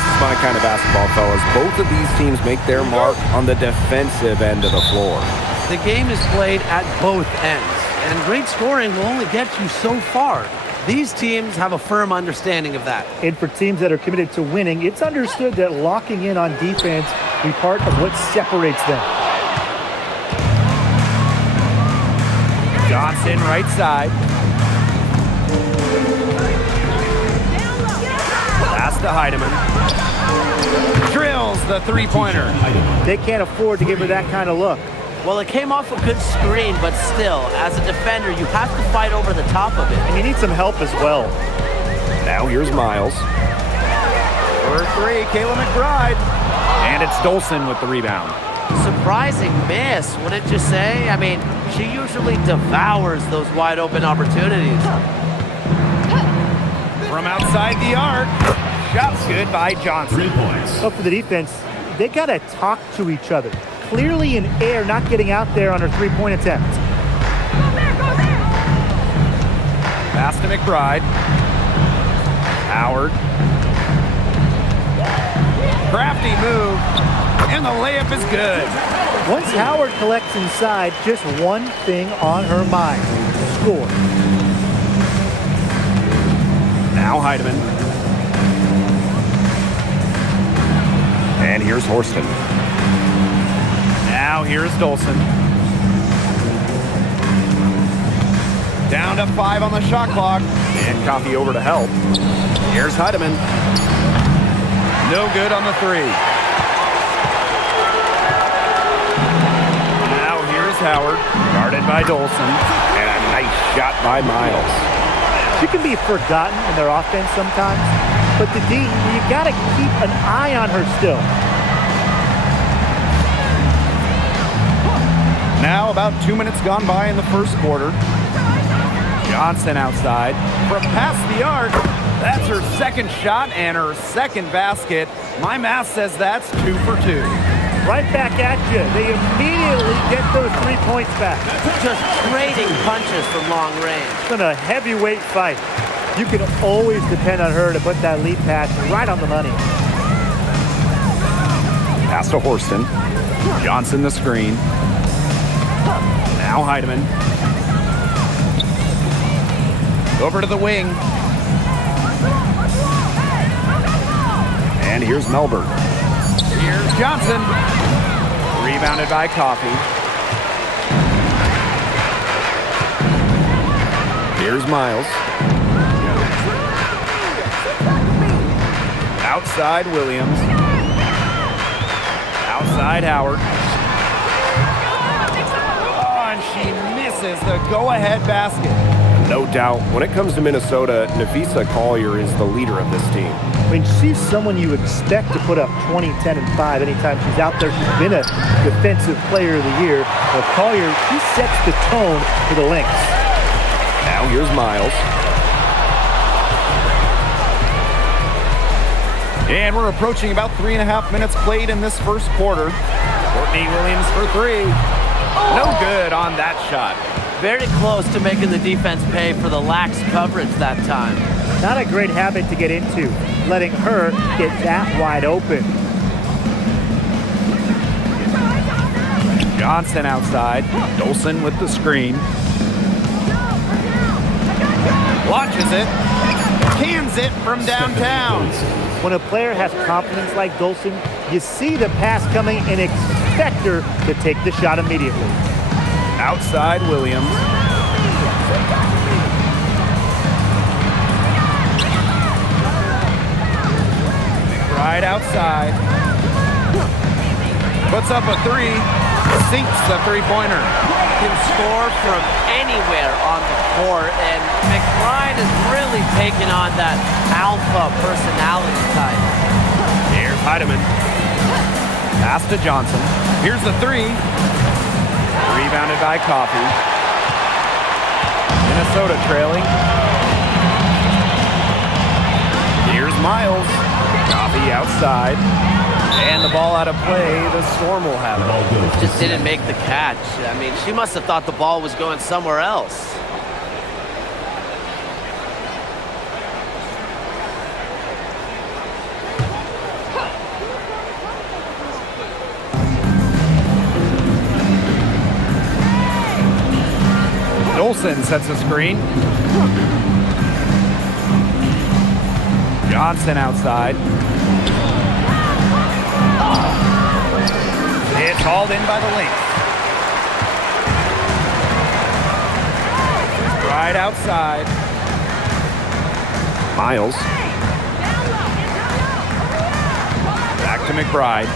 this is my kind of basketball, fellas. Both of these teams make their mark on the defensive end of the floor. The game is played at both ends, and great scoring will only get you so far. These teams have a firm understanding of that. And for teams that are committed to winning, it's understood that locking in on defense be part of what separates them. Johnson, right side. Pass to Heidemann. Drills the three-pointer. They can't afford to give her that kind of look. Well, it came off a good screen, but still, as a defender, you have to fight over the top of it. And you need some help as well. Now here's Miles. For three, Kayla McBride. And it's Dolson with the rebound. Surprising miss, wouldn't you say? I mean, she usually devours those wide open opportunities. From outside the arc. Shot's good by Johnson. 3 points. But for the defense, they got to talk to each other. Clearly in air, not getting out there on her three-point attempt. Pass to McBride. Howard. Crafty move. And the layup is good. Once Howard collects inside, just one thing on her mind: score. Now Heidemann. And here's Horston. Now here's Dolson. Down to 5 on the shot clock. And Coffee over to help. Here's Heidemann. No good on the three. Now here's Howard. Guarded by Dolson. And a nice shot by Miles. She can be forgotten in their offense sometimes, but the D, you got to keep an eye on her still. Now about 2 minutes gone by in the first quarter. Johnson outside. From past the arc. That's her second shot and her second basket. My math says that's 2 for 2. Right back at you. They immediately get those 3 points back. Just trading punches from long range. It's been a heavyweight fight. You can always depend on her to put that lead pass right on the money. Pass to Horston. Johnson the screen. Now Heidemann. Over to the wing. And here's Melbourne. Here's Johnson. Rebounded by Coffee. Here's Miles. Outside Williams. Outside Howard. Oh, and she misses the go-ahead basket. No doubt, when it comes to Minnesota, Nafisa Collier is the leader of this team. I mean, she's someone you expect to put up 20, 10, and 5 anytime she's out there. She's been a defensive player of the year. But Collier, she sets the tone for the Lynx. Now here's Miles. And we're approaching about 3.5 minutes played in this first quarter. Courtney Williams for three. No good on that shot. Very close to making the defense pay for the lax coverage that time. Not a great habit to get into, letting her get that wide open. Johnson outside. Dolson with the screen. Launches it. Cans it from downtown. When a player has confidence like Dolson, you see the pass coming and expect her to take the shot immediately. Outside Williams. Right outside. Puts up a three. Sinks the three-pointer. Can score from anywhere on the court, and McBride has really taken on that alpha personality type. Here's Heidemann. Pass to Johnson. Here's the three. Rebounded by Coffee. Minnesota trailing. Here's Miles. Coffee outside. And the ball out of play. The Storm will have it. Just didn't make the catch. I mean, she must have thought the ball was going somewhere else. Dolson sets a screen. Johnson outside. It's hauled in by the Lynx. Right outside. Miles. Back to McBride.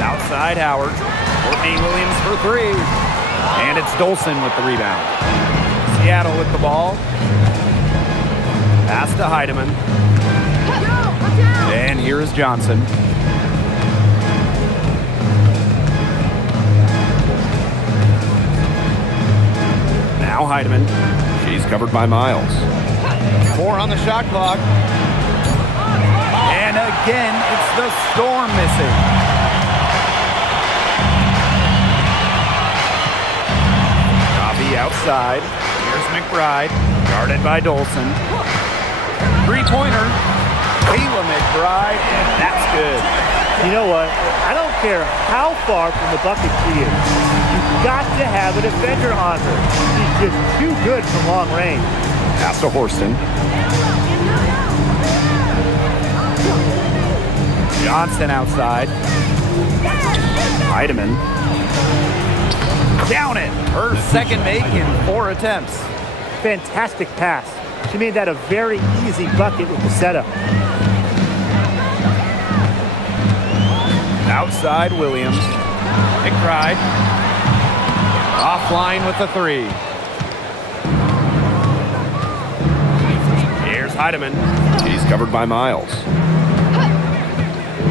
Outside Howard. Courtney Williams for three. And it's Dolson with the rebound. Seattle with the ball. Pass to Heidemann. And here is Johnson. Now Heidemann. She's covered by Miles. 4 on the shot clock. And again, it's the Storm missing. Coffee outside. Here's McBride. Guarded by Dolson. Three-pointer. Kayla McBride, and that's good. You know what? I don't care how far from the bucket she is. You've got to have a defender on her. She's just too good from long range. Pass to Horston. Johnson outside. Heidemann. Down it. Her second make in 4 attempts. Fantastic pass. She made that a very easy bucket with the setup. Outside Williams. McBride. Offline with the three. Here's Heidemann. She's covered by Miles.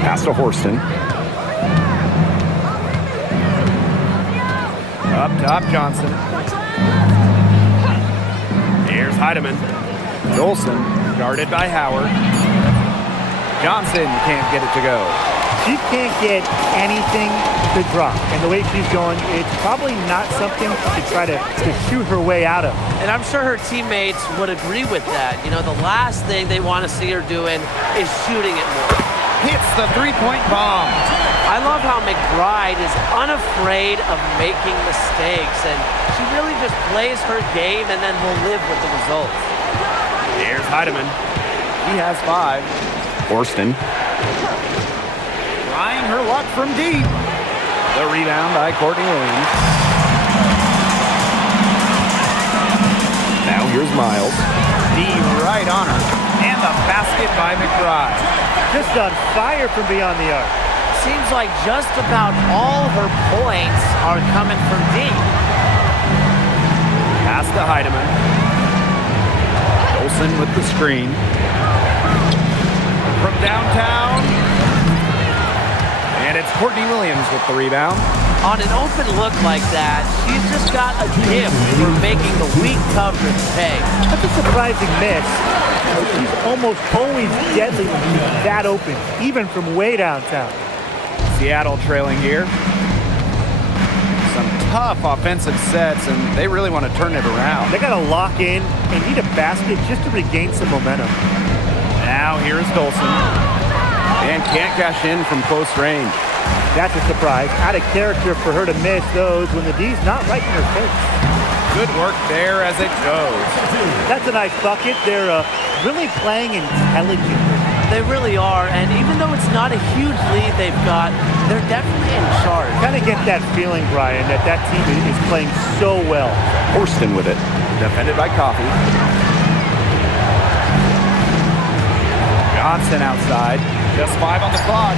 Pass to Horston. Up top Johnson. Here's Heidemann. Dolson guarded by Howard. Johnson can't get it to go. She can't get anything to drop. And the way she's going, it's probably not something to try to shoot her way out of. And I'm sure her teammates would agree with that. You know, the last thing they want to see her doing is shooting it more. Hits the three-point bomb. I love how McBride is unafraid of making mistakes, and she really just plays her game and then will live with the results. Here's Heidemann. He has 5. Horston. Trying her luck from deep. The rebound by Courtney Williams. Now here's Miles. Knee right on her. And the basket by McBride. Just on fire from beyond the arc. Seems like just about all her points are coming from deep. Pass to Heidemann. Dolson with the screen. From downtown. And it's Courtney Williams with the rebound. On an open look like that, she's just got a gift for making the weak coverage pay. That's a surprising miss. She's almost always deadly when she's that open, even from way downtown. Seattle trailing here. Some tough offensive sets, and they really want to turn it around. They got to lock in and need a basket just to regain some momentum. Now here's Dolson. And can't cash in from close range. That's a surprise. Out of character for her to miss those when the D's not right in her face. Good work there as it goes. That's a nice bucket. They're really playing intelligently. They really are, and even though it's not a huge lead they've got, they're definitely in charge. Kind of get that feeling, Brian, that that team is playing so well. Horston with it. Defended by Coffey. Johnson outside. Just 5 on the clock.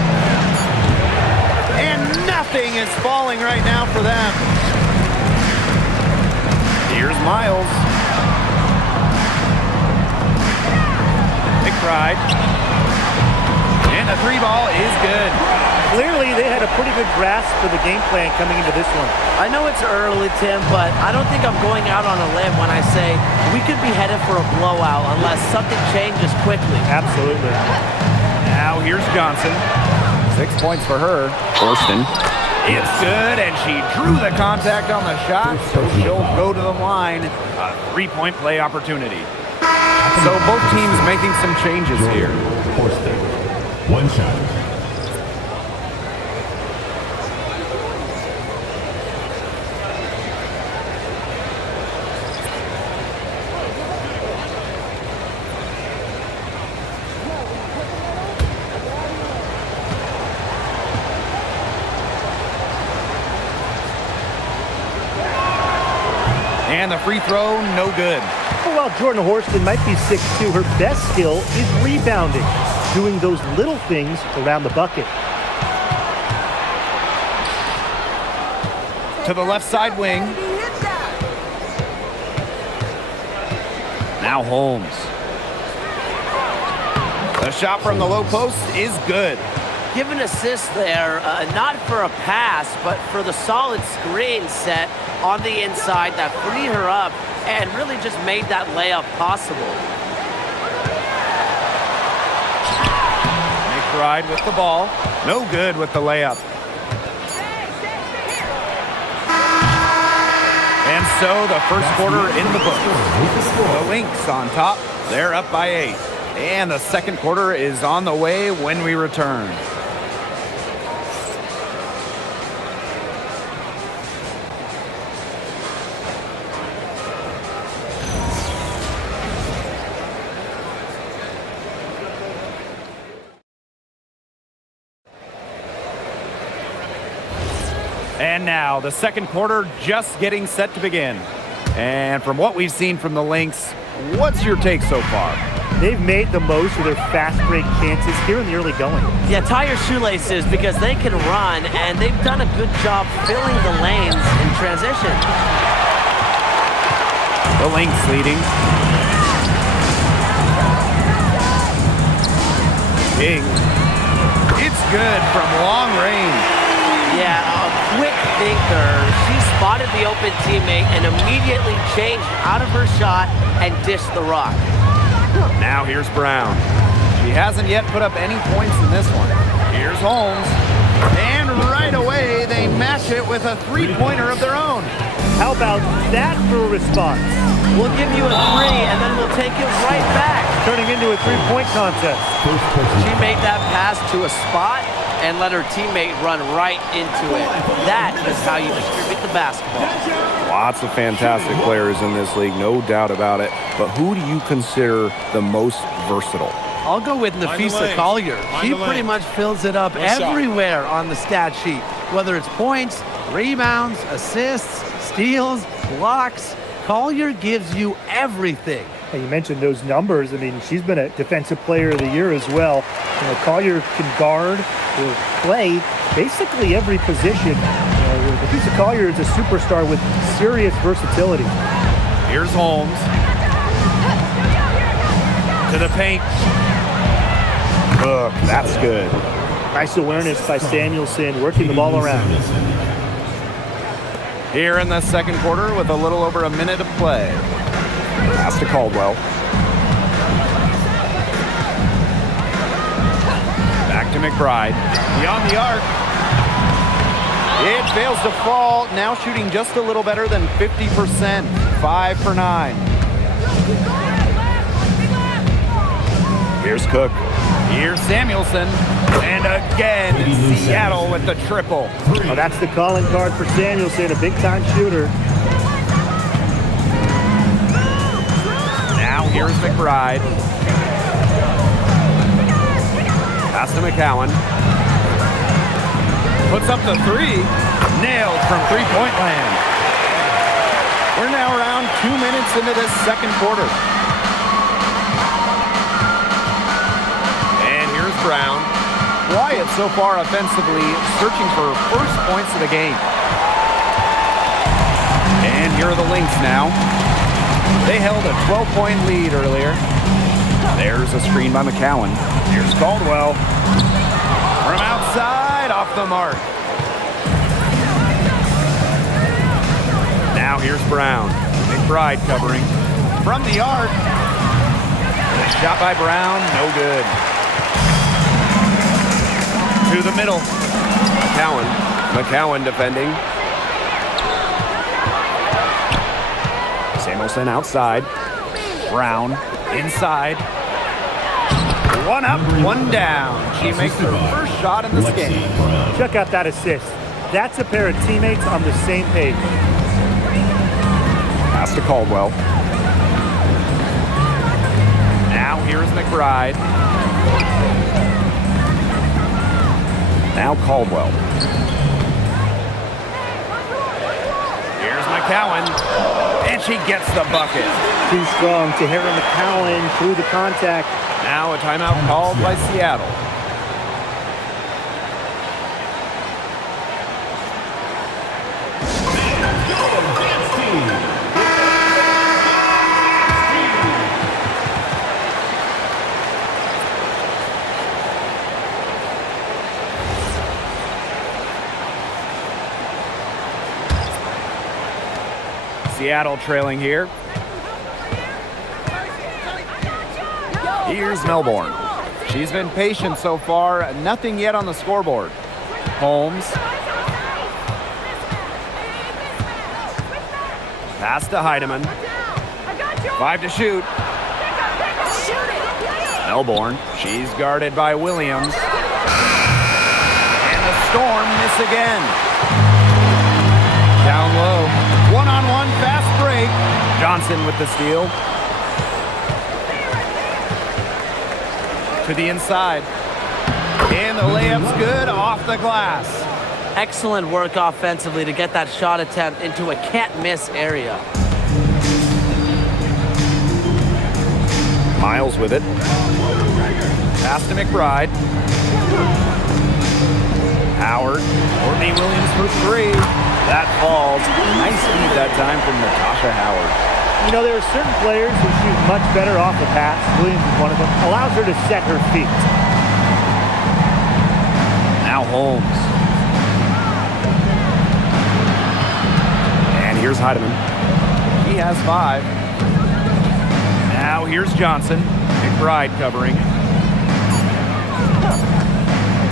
And nothing is falling right now for them. Here's Miles. McBride. And the 3-ball is good. Clearly, they had a pretty good grasp for the game plan coming into this one. I know it's early, Tim, but I don't think I'm going out on a limb when I say we could be headed for a blowout unless something changes quickly. Absolutely. Now here's Johnson. 6 points for her. Horston. It's good, and she drew the contact on the shot, so she'll go to the line. A 3-point play opportunity. So both teams making some changes here. Horston. 1 shot. And the free throw, no good. Well, while Jordan Horston might be 6'2", her best skill is rebounding, doing those little things around the bucket. To the left side wing. Now Holmes. The shot from the low post is good. Give an assist there, not for a pass, but for the solid screen set on the inside that freed her up and really just made that layup possible. McBride with the ball. No good with the layup. And so the first quarter in the books. The Lynx on top. They're up by 8. And the second quarter is on the way when we return. And now the second quarter just getting set to begin. And from what we've seen from the Lynx, what's your take so far? They've made the most of their fast break chances here in the early going. Yeah, tie your shoelaces because they can run, and they've done a good job filling the lanes in transition. The Lynx leading. King. It's good from long range. Yeah, a quick thinker. She spotted the open teammate and immediately changed out of her shot and dished the rock. Now here's Brown. She hasn't yet put up any points in this one. Here's Holmes. And right away, they match it with a three-pointer of their own. How about that for a response? We'll give you a 3, and then we'll take it right back. Turning into a three-point contest. She made that pass to a spot and let her teammate run right into it. That is how you distribute the basketball. Lots of fantastic players in this league, no doubt about it. But who do you consider the most versatile? I'll go with Nafisa Collier. She pretty much fills it up everywhere on the stat sheet, whether it's points, rebounds, assists, steals, blocks. Collier gives you everything. Hey, you mentioned those numbers. I mean, she's been a defensive player of the year as well. You know, Collier can guard or play basically every position. Nafisa Collier is a superstar with serious versatility. Here's Holmes. To the paint. Look, that's good. Nice awareness by Samuelson, working the ball around. Here in the second quarter with a little over a minute of play. Pass to Caldwell. Back to McBride. Beyond the arc. It fails to fall. Now shooting just a little better than 50%. 5 for 9. Here's Cook. Here's Samuelson. And again, Seattle with the triple. Oh, that's the calling card for Samuelson, a big-time shooter. Now here's McBride. Pass to McCowan. Puts up the 3. Nailed from three-point land. We're now around 2 minutes into this second quarter. And here's Brown. Quiet so far offensively, searching for first points of the game. And here are the Lynx now. They held a 12-point lead earlier. There's a screen by McCowan. Here's Caldwell. From outside, off the mark. Now here's Brown. McBride covering. From the arc. Shot by Brown, no good. To the middle. McCowan defending. Samuelson outside. Brown inside. One up, one down. She makes her first shot in this game. Check out that assist. That's a pair of teammates on the same page. Pass to Caldwell. Now here's McBride. Now Caldwell. Here's McCowan. And she gets the bucket. Too strong. Tahira McCowan through the contact. Now a timeout called by Seattle. Seattle trailing here. Here's Melbourne. She's been patient so far. Nothing yet on the scoreboard. Holmes. Pass to Heidemann. 5 to shoot. Melbourne. She's guarded by Williams. And the Storm miss again. Down low. One-on-one fast break. Johnson with the steal. To the inside. And the layup's good off the glass. Excellent work offensively to get that shot attempt into a can't-miss area. Miles with it. Pass to McBride. Howard. Courtney Williams for 3. That falls. Nice feed that time from Natasha Howard. You know, there are certain players who shoot much better off the pass. Williams is one of them. Allows her to set her feet. Now Holmes. And here's Heidemann. He has 5. Now here's Johnson. McBride covering.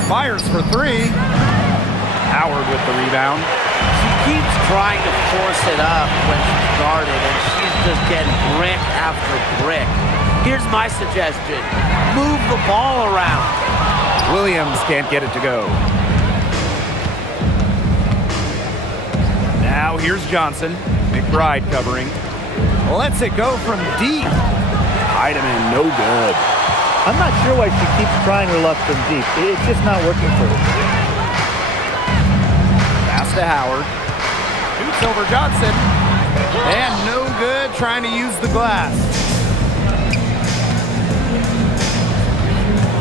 Fires for 3. Howard with the rebound. She keeps trying to force it up when she's guarded, and she's just getting brick after brick. Here's my suggestion. Move the ball around. Williams can't get it to go. Now here's Johnson. McBride covering. Lets it go from deep. Heidemann, no good. I'm not sure why she keeps trying her luck from deep. It's just not working for her. Pass to Howard. Shoots over Johnson. And no good trying to use the glass.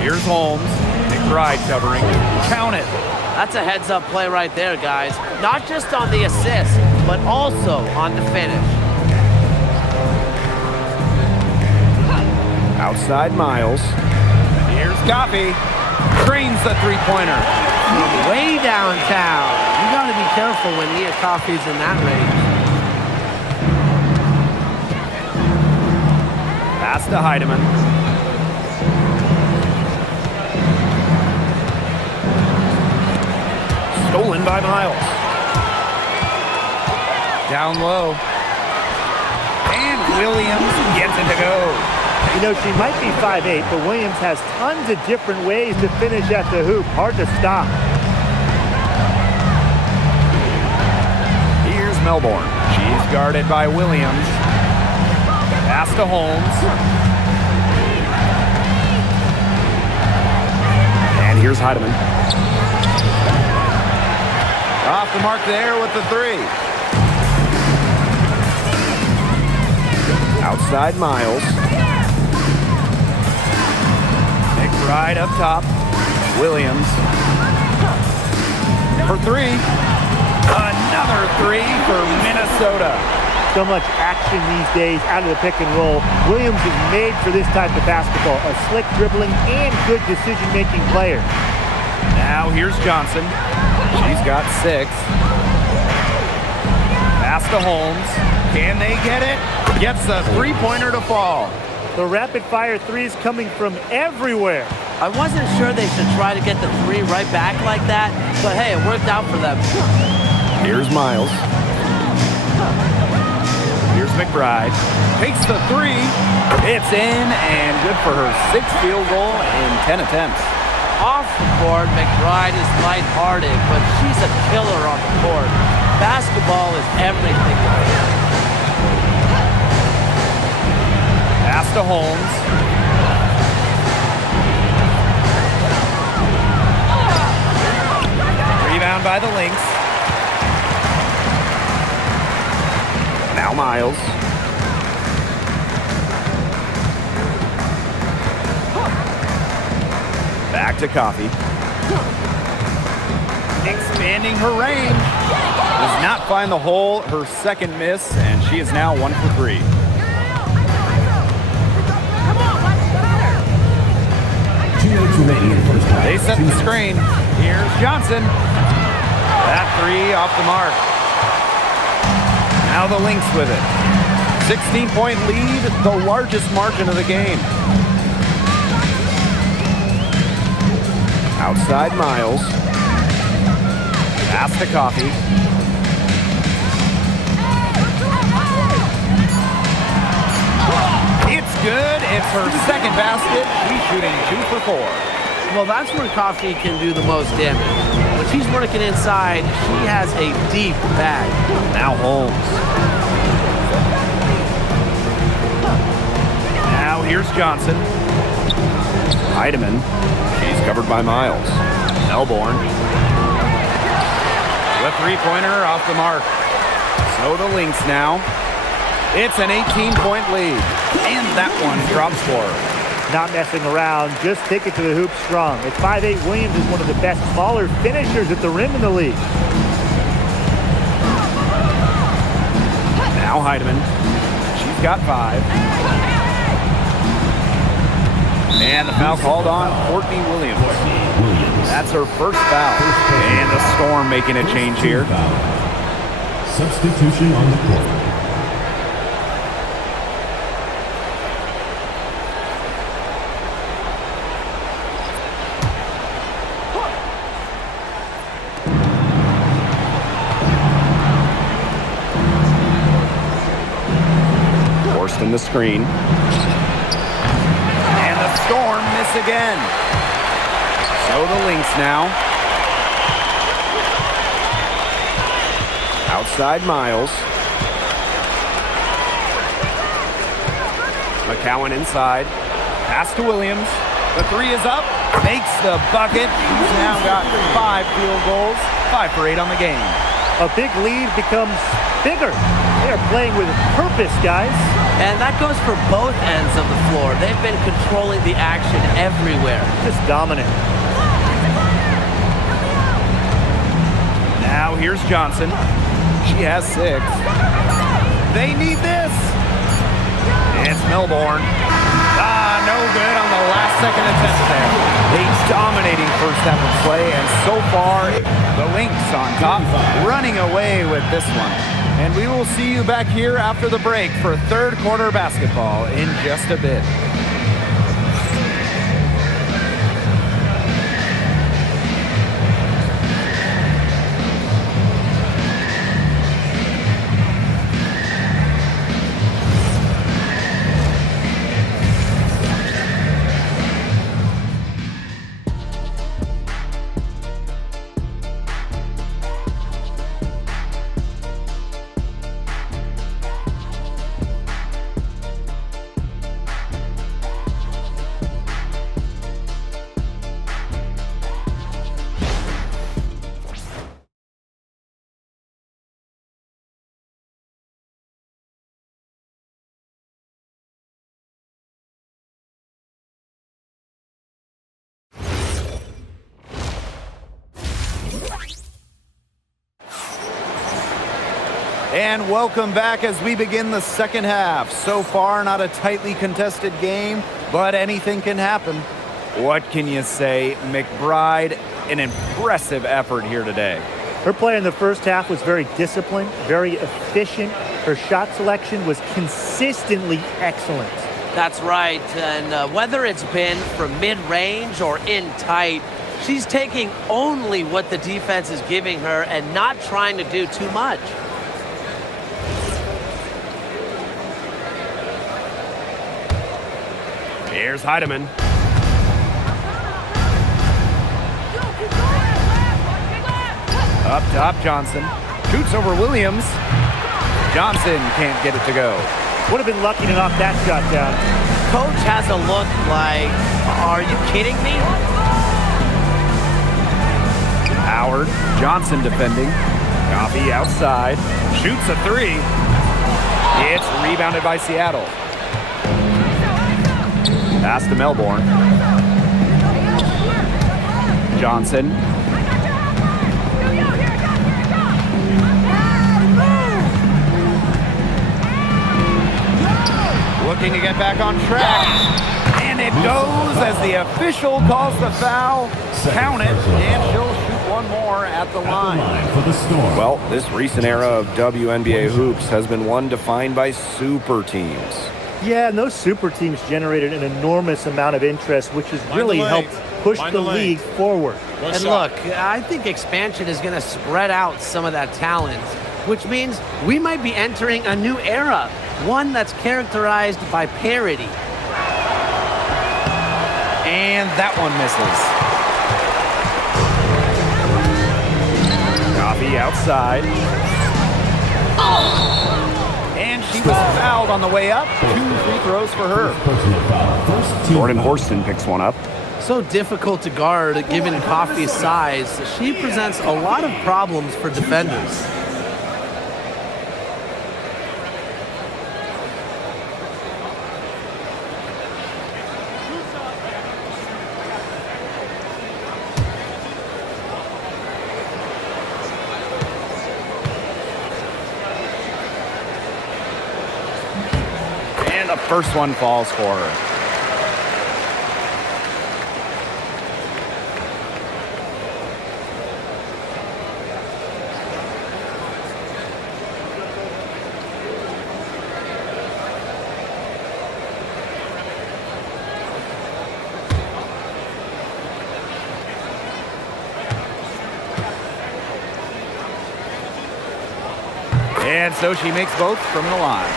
Here's Holmes. McBride covering. Count it. That's a heads-up play right there, guys. Not just on the assist, but also on the finish. Outside Miles. Here's Coffey. Trains the three-pointer. Way downtown. You got to be careful when Nia Coffey's in that range. Pass to Heidemann. Stolen by Miles. Down low. And Williams gets it to go. You know, she might be 5'8", but Williams has tons of different ways to finish at the hoop. Hard to stop. Here's Melbourne. She's guarded by Williams. Pass to Holmes. And here's Heidemann. Off the mark there with the 3. Outside Miles. McBride up top. Williams. For 3. Another 3 for Minnesota. So much action these days out of the pick and roll. Williams is made for this type of basketball. A slick dribbling and good decision-making player. Now here's Johnson. She's got 6. Pass to Holmes. Can they get it? Gets the three-pointer to fall. The rapid-fire threes coming from everywhere. I wasn't sure they should try to get the 3 right back like that, but hey, it worked out for them. Here's Miles. Here's McBride. Takes the 3. It's in and good for her 6th field goal in 10 attempts. Off the court, McBride is lighthearted, but she's a killer on the court. Basketball is everything. Pass to Holmes. Rebound by the Lynx. Now Miles. Back to Coffee. Expanding her range. Does not find the hole. Her second miss, and she is now 1 for 3. 2 minutes remaining in the first half. They set the screen. Here's Johnson. That 3 off the mark. Now the Lynx with it. 16-point lead, the largest margin of the game. Outside Miles. Pass to Coffee. It's good. It's her second basket. She's shooting 2 for 4. Well, that's where Coffee can do the most damage. When she's working inside, she has a deep bag. Now Holmes. Now here's Johnson. Heidemann. She's covered by Miles. Melbourne. The three-pointer off the mark. So the Lynx now. It's an 18-point lead. And that one drops for her. Not messing around, just take it to the hoop strong. At 5'8", Williams is one of the best smaller finishers at the rim in the league. Now Heidemann. She's got 5. And the foul called on Courtney Williams. That's her first foul. And the Storm making a change here. Substitution on the court. Forced in the screen. And the Storm miss again. So the Lynx now. Outside Miles. McCowan inside. Pass to Williams. The 3 is up. Makes the bucket. He's now got 5 field goals. 5 for 8 on the game. A big lead becomes bigger. They are playing with purpose, guys. And that goes for both ends of the floor. They've been controlling the action everywhere. Just dominant. Now here's Johnson. She has 6. They need this. It's Melbourne. No good on the last second attempt there. A dominating first half of play, and so far, the Lynx on top, running away with this one. And we will see you back here after the break for third quarter basketball in just a bit. And welcome back as we begin the second half. So far, not a tightly contested game, but anything can happen. What can you say? McBride, an impressive effort here today. Her play in the first half was very disciplined, very efficient. Her shot selection was consistently excellent. That's right. And whether it's been from mid-range or in tight, she's taking only what the defense is giving her and not trying to do too much. Here's Heidemann. Up top, Johnson. Shoots over Williams. Johnson can't get it to go. Would have been lucky to knock that shot down. Coach has a look like, are you kidding me? Howard, Johnson defending. Coffee outside. Shoots a 3. It's rebounded by Seattle. Pass to Melbourne. Johnson. Looking to get back on track. And it goes as the official calls the foul. Count it, and she'll shoot one more at the line. For the Storm. Well, this recent era of WNBA hoops has been one defined by super teams. Yeah, and those super teams generated an enormous amount of interest, which has really helped push the league forward. And look, I think expansion is going to spread out some of that talent, which means we might be entering a new era, one that's characterized by parity. And that one misses. Coffee outside. And she was fouled on the way up. 2 free throws for her. Personal foul. First team Jordan foul. Horston picks one up. So difficult to guard given Coffey's size. She presents a lot of problems for defenders. And the first one falls for her. And so she makes both from the line.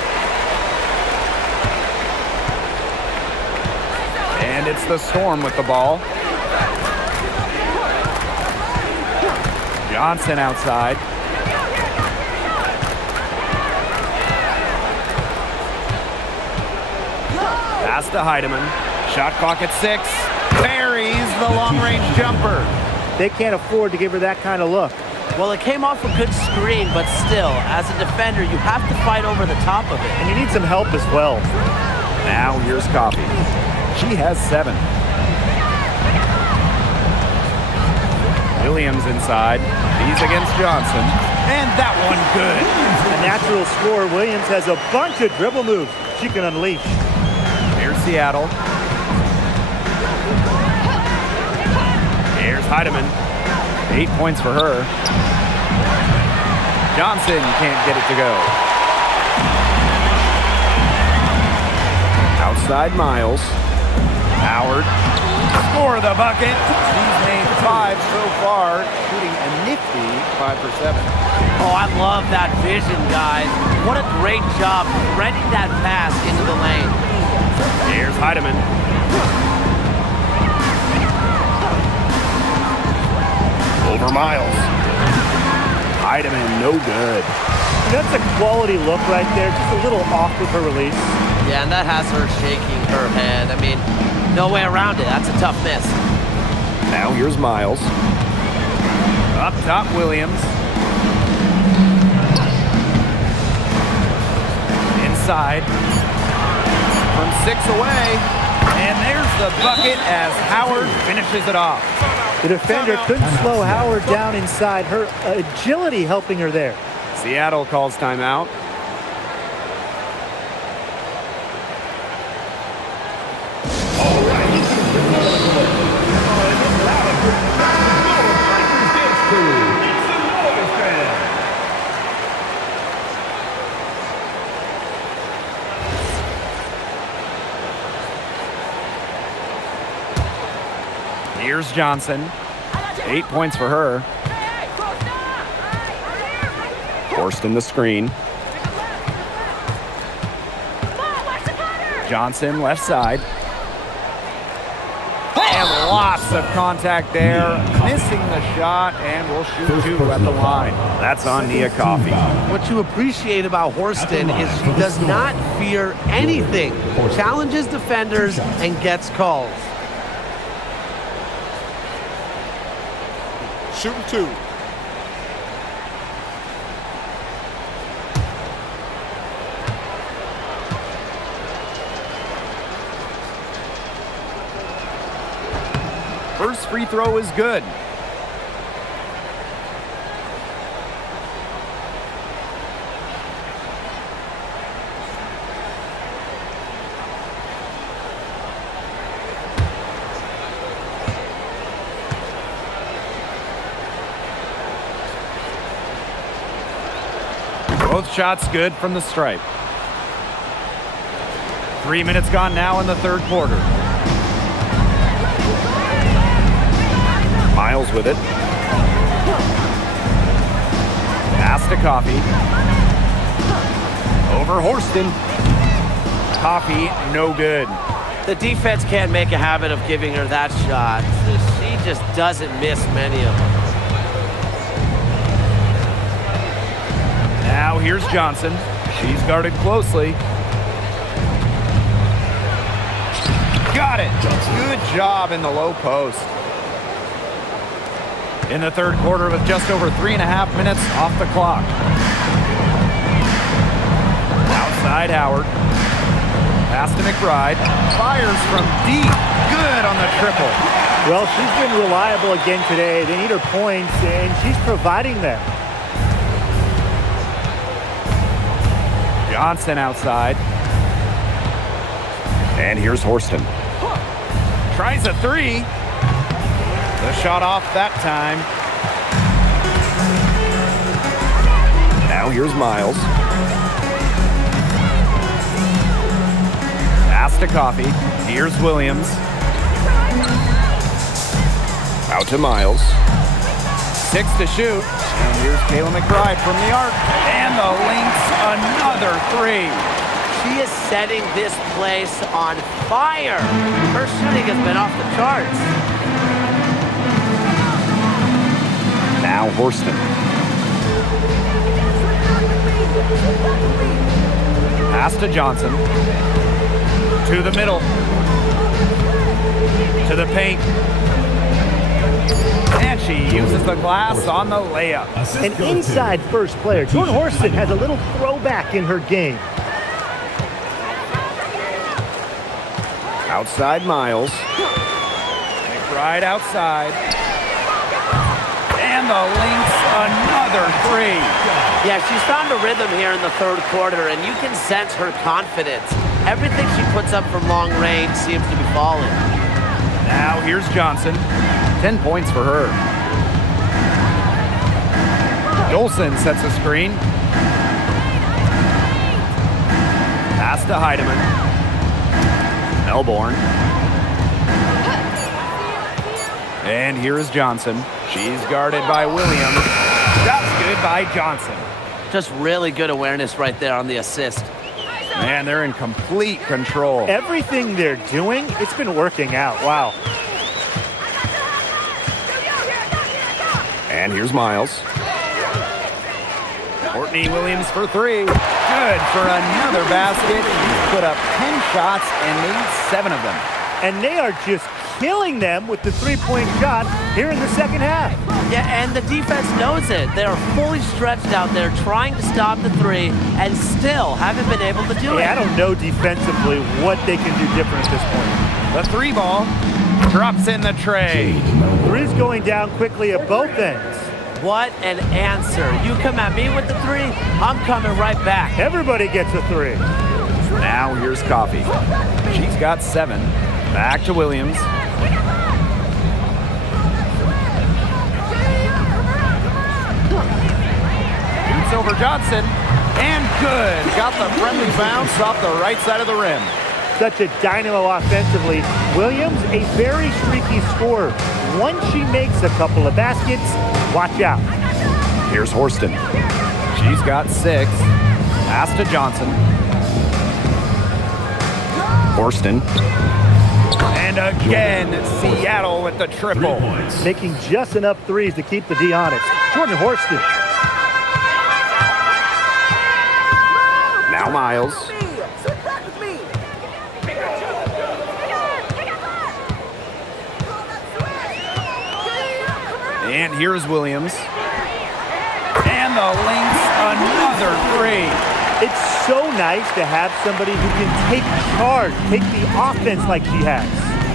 And it's the Storm with the ball. Johnson outside. Pass to Heidemann. Shot clock at 6. Buries the long-range jumper. They can't afford to give her that kind of look. Well, it came off a good screen, but still, as a defender, you have to fight over the top of it. And you need some help as well. Now here's Coffey. She has 7. Williams inside. He's against Johnson. And that one good. A natural scorer, Williams has a bunch of dribble moves she can unleash. Here's Seattle. Here's Heidemann. 8 points for her. Johnson can't get it to go. Outside Miles. Howard. Score the bucket. She's made 5 so far, shooting a nifty 5 for 7. Oh, I love that vision, guys. What a great job threading that pass into the lane. Here's Heidemann. Over Miles. Heidemann, no good. That's a quality look right there, just a little off with her release. Yeah, and that has her shaking her head. I mean, no way around it. That's a tough miss. Now here's Miles. Up top, Williams. Inside. From 6 away. And there's the bucket as Howard finishes it off. The defender couldn't slow Howard down inside. Her agility helping her there. Seattle calls timeout. Here's Johnson. 8 points for her. Forced in the screen. Johnson left side. And lots of contact there. Missing the shot, and will shoot 2 at the line. That's on Nia Coffey. What you appreciate about Horston is she does not fear anything. Challenges defenders and gets calls. Shooting 2. free throw is good. Both shots good from the stripe. 3 minutes gone now in the third quarter. Miles with it. Pass to Coffee. Over Horston. Coffee, no good. The defense can't make a habit of giving her that shot. She just doesn't miss many of them. Now here's Johnson. She's guarded closely. Got it. Good job in the low post. In the third quarter with just over 3.5 minutes off the clock. Outside Howard. Pass to McBride. Fires from deep. Good on the triple. Well, she's been reliable again today. They need her points, and she's providing them. Johnson outside. And here's Horston. Tries a three. The shot off that time. Now here's Miles. Pass to Coffee. Here's Williams. Out to Miles. 6 to shoot. And here's Kayla McBride from the arc. And the Lynx, another three. She is setting this place on fire. Her shooting has been off the charts. Now Horston. Pass to Johnson. To the middle. To the paint. And she uses the glass on the layup. An inside first player. Jordan Horston has a little throwback in her game. Outside Miles. McBride outside. And the Lynx, another three. Yeah, she's found a rhythm here in the third quarter, and you can sense her confidence. Everything she puts up from long range seems to be falling. Now here's Johnson. 10 points for her. Dolson sets a screen. Pass to Heidemann. Melbourne. And here is Johnson. She's guarded by Williams. That's good by Johnson. Just really good awareness right there on the assist. Man, they're in complete control. Everything they're doing, it's been working out. Wow. And here's Miles. Courtney Williams for three. Good for another basket. He's put up 10 shots and made 7 of them. And they are just killing them with the three-point shot here in the second half. Yeah, and the defense knows it. They are fully stretched out there trying to stop the three and still haven't been able to do it. I don't know defensively what they can do different at this point. The three ball drops in the tray. Three's going down quickly at both ends. What an answer. You come at me with the three, I'm coming right back. Everybody gets a three. Now here's Coffee. She's got 7. Back to Williams. Shoots over Johnson. And good. Got the friendly bounce off the right side of the rim. Such a dynamo offensively. Williams, a very streaky scorer. Once she makes a couple of baskets, watch out. Here's Horston. She's got 6. Pass to Johnson. Horston. And again, Seattle with the triple. Making just enough threes to keep the D honest. Jordan Horston. Now Miles. And here's Williams. And the Lynx, another three. It's so nice to have somebody who can take charge, take the offense like she has.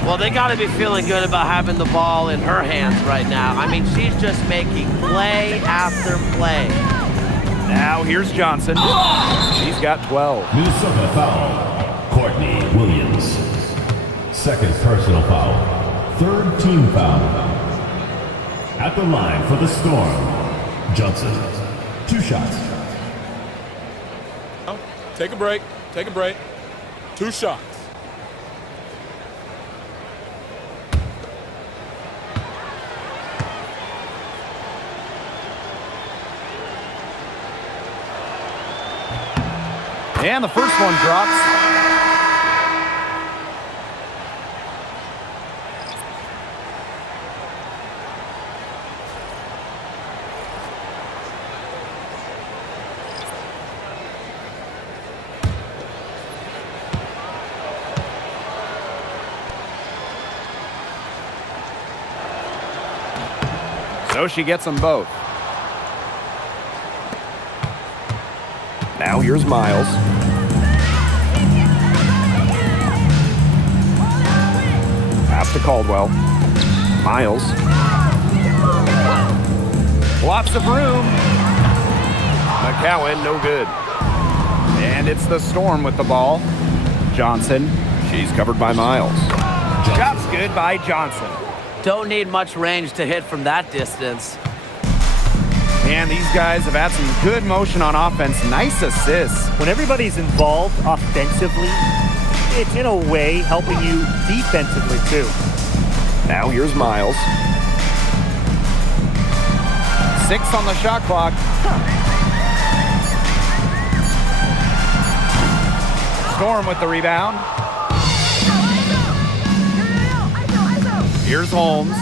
Well, they got to be feeling good about having the ball in her hands right now. I mean, she's just making play after play. Now here's Johnson. She's got 12. Minnesota foul. Courtney Williams. Second personal foul. Third team foul. At the line for the Storm, Johnson. 2 shots. Take a break. Take a break. 2 shots. And the first one drops. So she gets them both. Now here's Miles. Pass to Caldwell. Miles. Lots of room. McCowan, no good. And it's the Storm with the ball. Johnson. She's covered by Miles. Shot's good by Johnson. Don't need much range to hit from that distance. And these guys have had some good motion on offense. Nice assists. When everybody's involved offensively, it's in a way helping you defensively too. Now here's Miles. 6 on the shot clock. Storm with the rebound. Here's Holmes.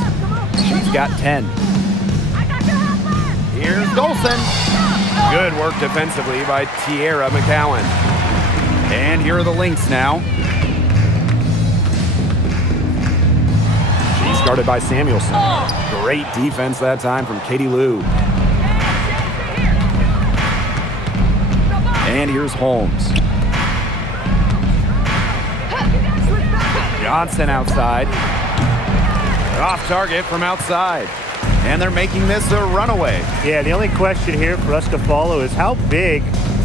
She's got 10. Here's Dolson. Good work defensively by Tierra McCowan. And here are the Lynx now. She's guarded by Samuelson. Great defense that time from Katie Lou. And here's Holmes. Johnson outside. Off target from outside. And they're making this a runaway. Yeah, the only question here for us to follow is how big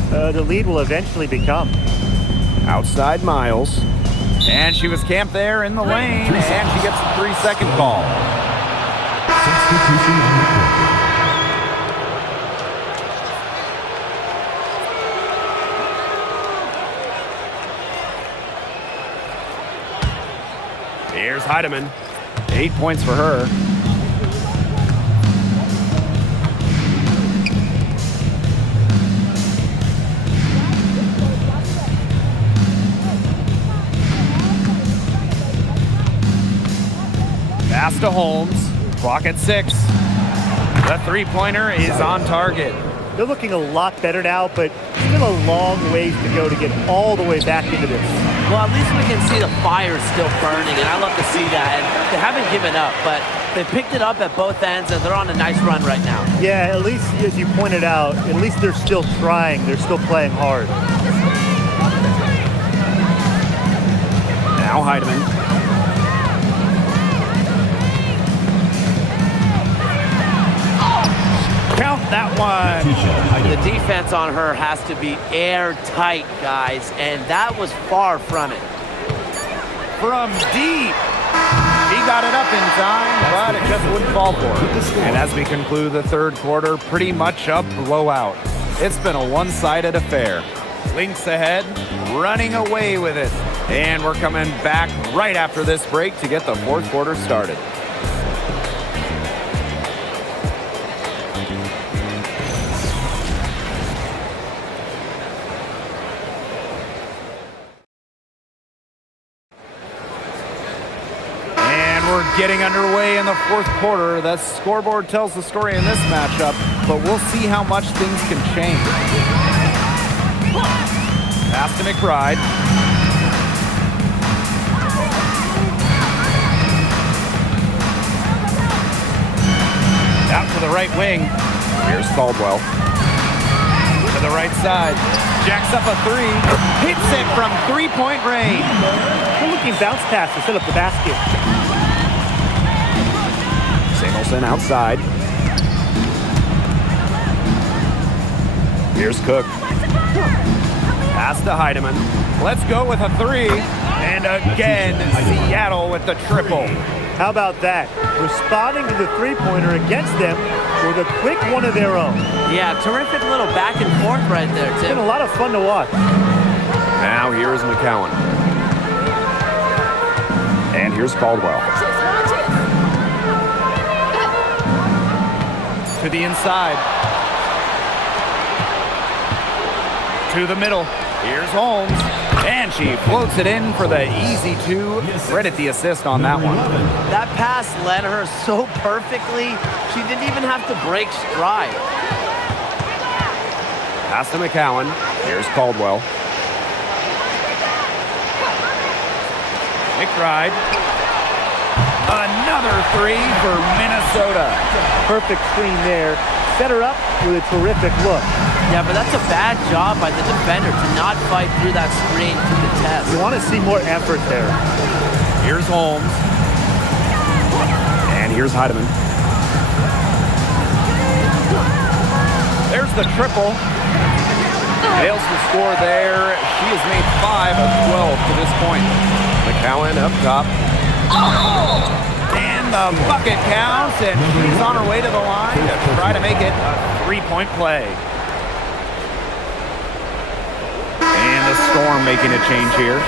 the lead will eventually become. Outside Miles. And she was camped there in the lane, and she gets the 3-second call. Substitution on the court. Here's Heidemann. 8 points for her. Pass to Holmes. Clock at 6. The 3-pointer is on target. They're looking a lot better now, but still a long ways to go to get all the way back into this. Well, at least we can see the fire still burning, and I love to see that. And they haven't given up, but they picked it up at both ends, and they're on a nice run right now. Yeah, at least, as you pointed out, at least they're still trying. They're still playing hard. Now Heidemann. Count that one. The defense on her has to be airtight, guys, and that was far from it. From deep. He got it up in time, but it just wouldn't fall for her. And as we conclude the third quarter, pretty much a blowout. It's been a one-sided affair. Lynx ahead, running away with it. And we're coming back right after this break to get the fourth quarter started. We're getting underway in the fourth quarter. The scoreboard tells the story in this matchup, but we'll see how much things can change. Pass to McBride. Out to the right wing. Here's Caldwell. To the right side. Jacks up a three. Hits it from three-point range. Good looking bounce pass to set up the basket. Samuelson outside. Here's Cook. Pass to Heidemann. Let's go with a three. And again, Seattle with the triple. How about that? Responding to the three-pointer against them with a quick one of their own. Yeah, terrific little back and forth right there, It's Tim. been a lot of fun to watch. Now here's McCowan. And here's Caldwell. To the inside. To the middle. Here's Holmes. And she floats it in for the easy two. Credit the assist on that one. That pass led her so perfectly, she didn't even have to break stride. Pass to McCowan. Here's Caldwell. McBride. Another three for Minnesota. Perfect screen there. Set her up with a terrific look. Yeah, but that's a bad job by the defender to not fight through that screen to the test. You want to see more effort there. Here's Holmes. And here's Heidemann. There's the triple. Fails to score there. She has made 5 of 12 to this point. McCowan up top. And the bucket counts, and she's on her way to the line to try to make it a three-point play. And the Storm making a change here.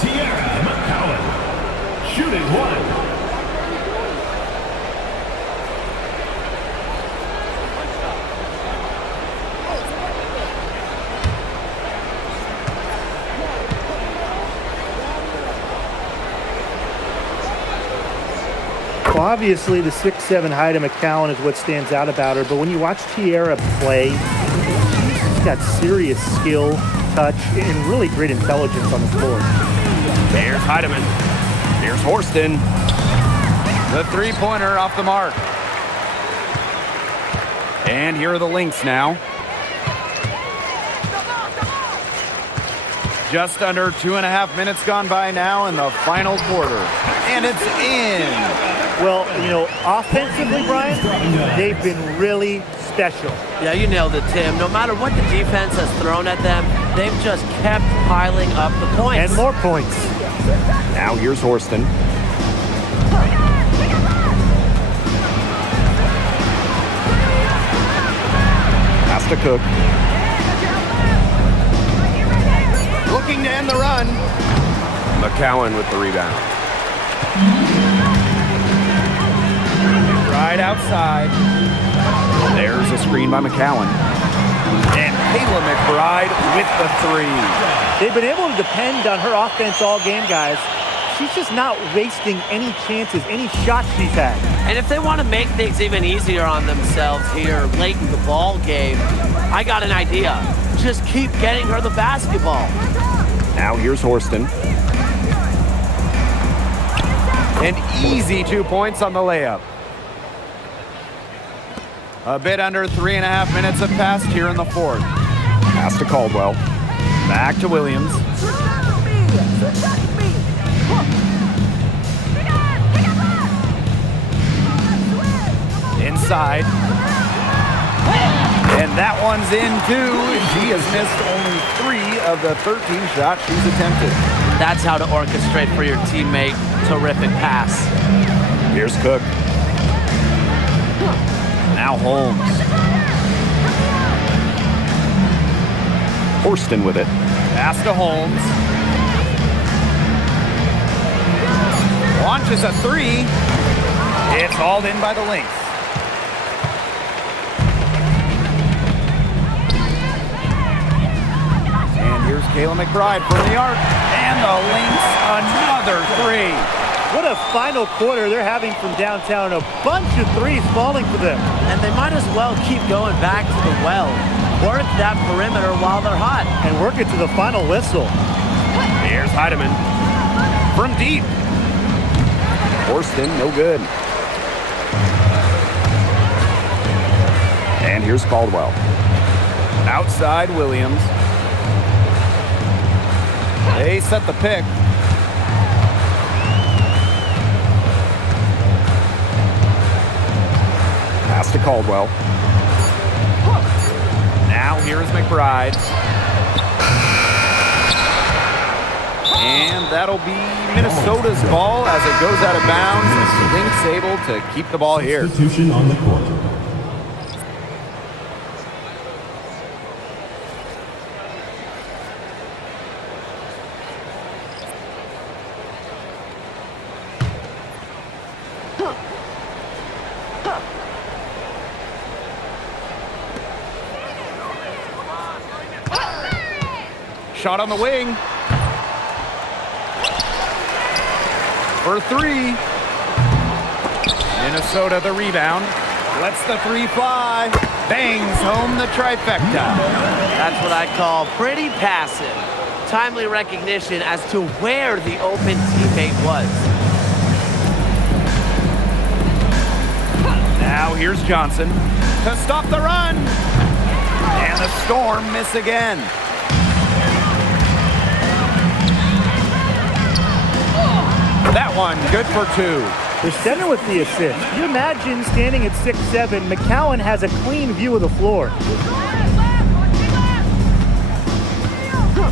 Tiara McCowan, shooting one. Well, obviously, the 6'7" height of McCowan is what stands out about her, but when you watch Tiara play, she's got serious skill, touch, and really great intelligence on the floor. There's Heidemann. Here's Horston. The three-pointer off the mark. And here are the Lynx now. Just under 2.5 minutes gone by now in the final quarter. And it's in. Well, you know, offensively, Brian, they've been really special. Yeah, you nailed it, Tim. No matter what the defense has thrown at them, they've just kept piling up the points. And more points. Now here's Horston. Pass to Cook. Looking to end the run. McCowan with the rebound. Right outside. There's a screen by McCowan. And Kayla McBride with the three. They've been able to depend on her offense all game, guys. She's just not wasting any chances, any shots she's had. And if they want to make things even easier on themselves here late in the ball game, I got an idea. Just keep getting her the basketball. Now here's Horston. An easy 2 points on the layup. A bit under 3.5 minutes have passed here in the fourth. Pass to Caldwell. Back to Williams. Inside. And that one's in too. She has missed only 3 of the 13 shots she's attempted. That's how to orchestrate for your teammate. Terrific pass. Here's Cook. Now Holmes. Horston with it. Pass to Holmes. Launches a three. It's hauled in by the Lynx. And here's Kayla McBride from the arc. And the Lynx, another three. What a final quarter they're having from downtown. A bunch of threes falling for them. And they might as well keep going back to the well. Work that perimeter while they're hot. And work it to the final whistle. Here's Heidemann from deep. Horston, no good. And here's Caldwell. Outside Williams. They set the pick. Pass to Caldwell. Now here's McBride. And that'll be Minnesota's ball as it goes out of bounds. Lynx able to keep the ball here. Substitution on the court. Shot on the wing. For three. Minnesota the rebound. Lets the three fly. Bangs home the trifecta. That's what I call pretty passive. Timely recognition as to where the open teammate was. Now here's Johnson to stop the run. And the Storm miss again. That one, good for two. The center with the assist. Can you imagine standing at 6'7", McCowan has a clean view of the floor.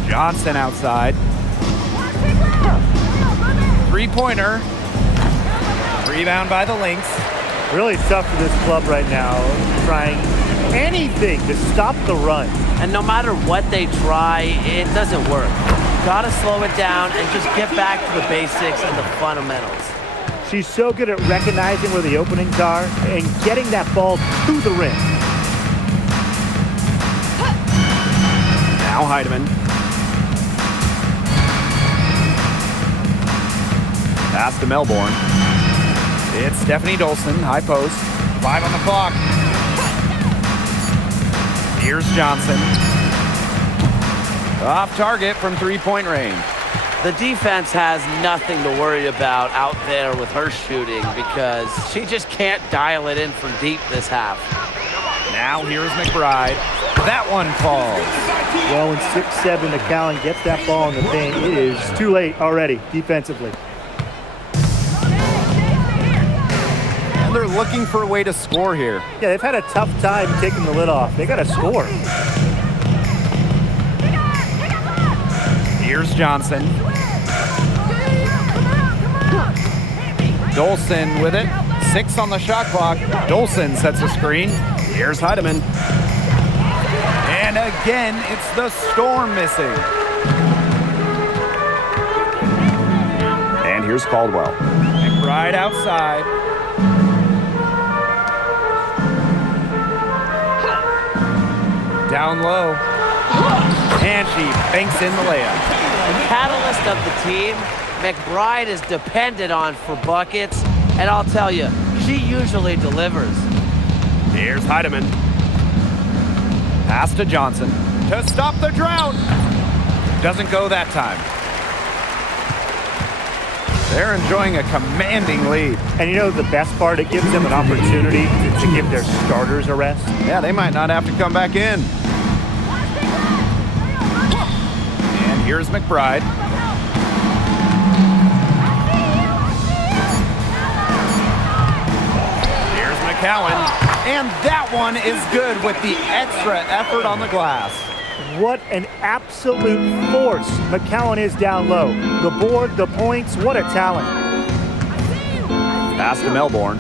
Johnson outside. Three-pointer. Rebound by the Lynx. Really tough for this club right now, trying anything to stop the run. And no matter what they try, it doesn't work. Gotta slow it down and just get back to the basics and the fundamentals. She's so good at recognizing where the openings are and getting that ball to the rim. Now Heidemann. Pass to Melbourne. It's Stephanie Dolson, high post. 5 on the clock. Here's Johnson. Off target from three-point range. The defense has nothing to worry about out there with her shooting because she just can't dial it in from deep this half. Now here's McBride. That one falls. Well, when 6'7", McCowan gets that ball in the paint, it is too late already defensively. And they're looking for a way to score here. Yeah, they've had a tough time taking the lid off. They got to score. Here's Johnson. Dolson with it. 6 on the shot clock. Dolson sets a screen. Here's Heidemann. And again, it's the Storm missing. And here's Caldwell. McBride outside. Down low. And she banks in the layup. Catalyst of the team, McBride is depended on for buckets, and I'll tell you, she usually delivers. Here's Heidemann. Pass to Johnson to stop the drought. Doesn't go that time. They're enjoying a commanding lead. And you know the best part? It gives them an opportunity to give their starters a rest. Yeah, they might not have to come back in. And here's McBride. Here's McCowan. And that one is good with the extra effort on the glass. What an absolute force McCowan is down low. The board, the points, what a talent. Pass to Melbourne.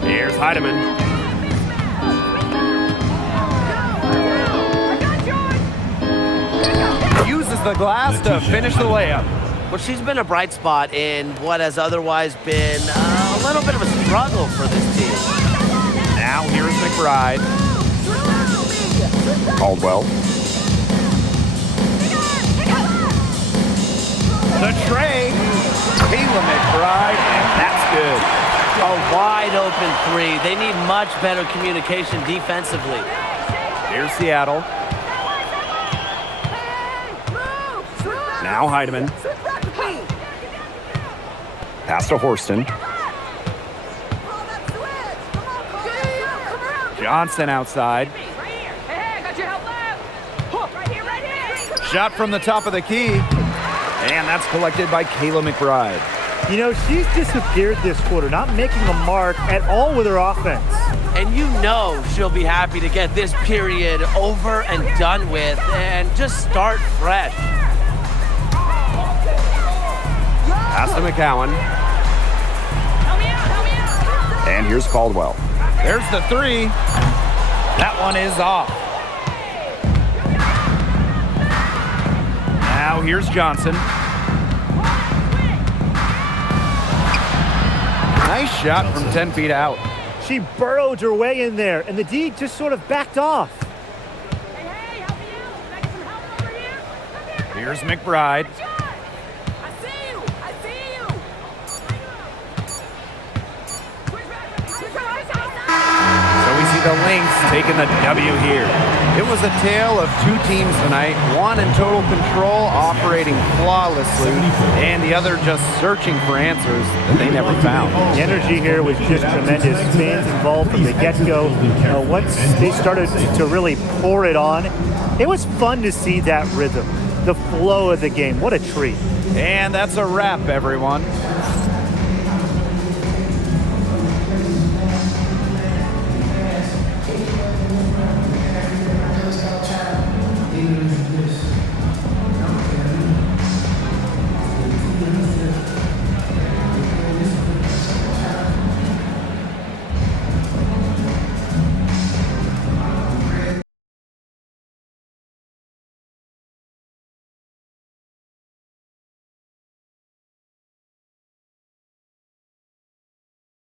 Here's Heidemann. Uses the glass to finish the layup. Well, she's been a bright spot in what has otherwise been a little bit of a struggle for this team. Now here's McBride. Caldwell. The tray. Kayla McBride, and that's good. A wide open three. They need much better communication defensively. Here's Seattle. Now Heidemann. Pass to Horston. Johnson outside. Shot from the top of the key. And that's collected by Kayla McBride. You know, she's disappeared this quarter, not making a mark at all with her offense. And you know she'll be happy to get this period over and done with and just start fresh. Pass to McCowan. And here's Caldwell. There's the three. That one is off. Now here's Johnson. Nice shot from 10 feet out. She burrowed her way in there, and the D just sort of backed off. Here's McBride. So we see the Lynx taking the W here. It was a tale of two teams tonight, one in total control, operating flawlessly, and the other just searching for answers that they never found. The energy here was just tremendous. Fans involved from the get-go. Once they started to really pour it on, it was fun to see that rhythm, the flow of the game. What a treat. And that's a wrap, everyone.